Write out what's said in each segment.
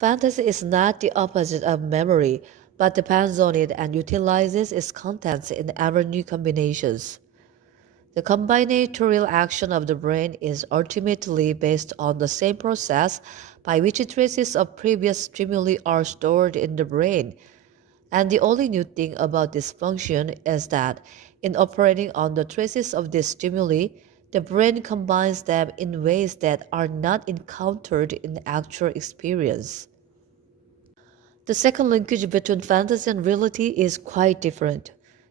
Fantasy is not the opposite of memory, but depends on it and utilizes its contents in ever new combinations. The combinatorial action of the brain is ultimately based on the same process by which traces of previous stimuli are stored in the brain, and the only new thing about this function is that in operating on the traces of these stimuli, the brain combines them in ways that are not encountered in actual experience. The second linkage between fantasy and reality is quite different.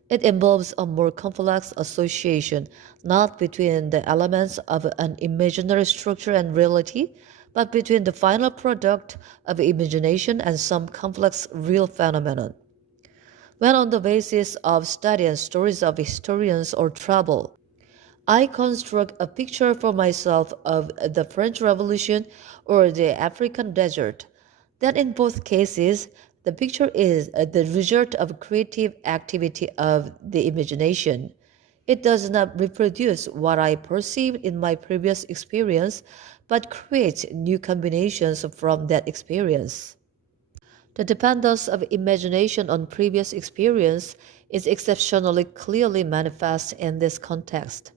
It involves a more complex association, not between the elements of an imaginary structure and reality, but between the final product of imagination and some complex real phenomenon. When on the basis of study and stories of historians or travel, I construct a picture for myself of the French Revolution or the African desert. Then, in both cases, the picture is the result of creative activity of the imagination. It does not reproduce what I perceived in my previous experience, but creates new combinations from that experience. The dependence of imagination on previous experience is exceptionally clearly manifest in this context.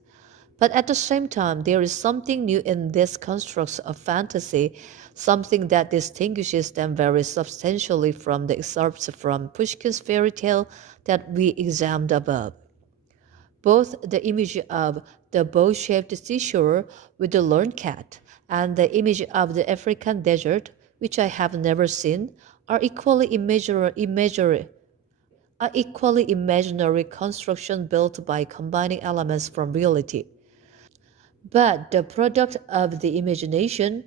But at the same time, there is something new in these constructs of fantasy, something that distinguishes them very substantially from the excerpts from Pushkin's fairy tale that we examined above. Both the image of the bow-shaped seashore with the learned cat and the image of the African desert, which I have never seen, are equally imaginary constructions built by combining elements from reality. But the product of the imagination,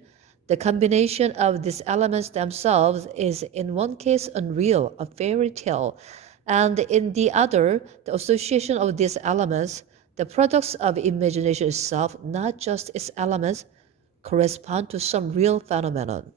the combination of these elements themselves, is in one case unreal, a fairy tale, and in the other, the association of these elements, the products of imagination itself, not just its elements, correspond to some real phenomenon.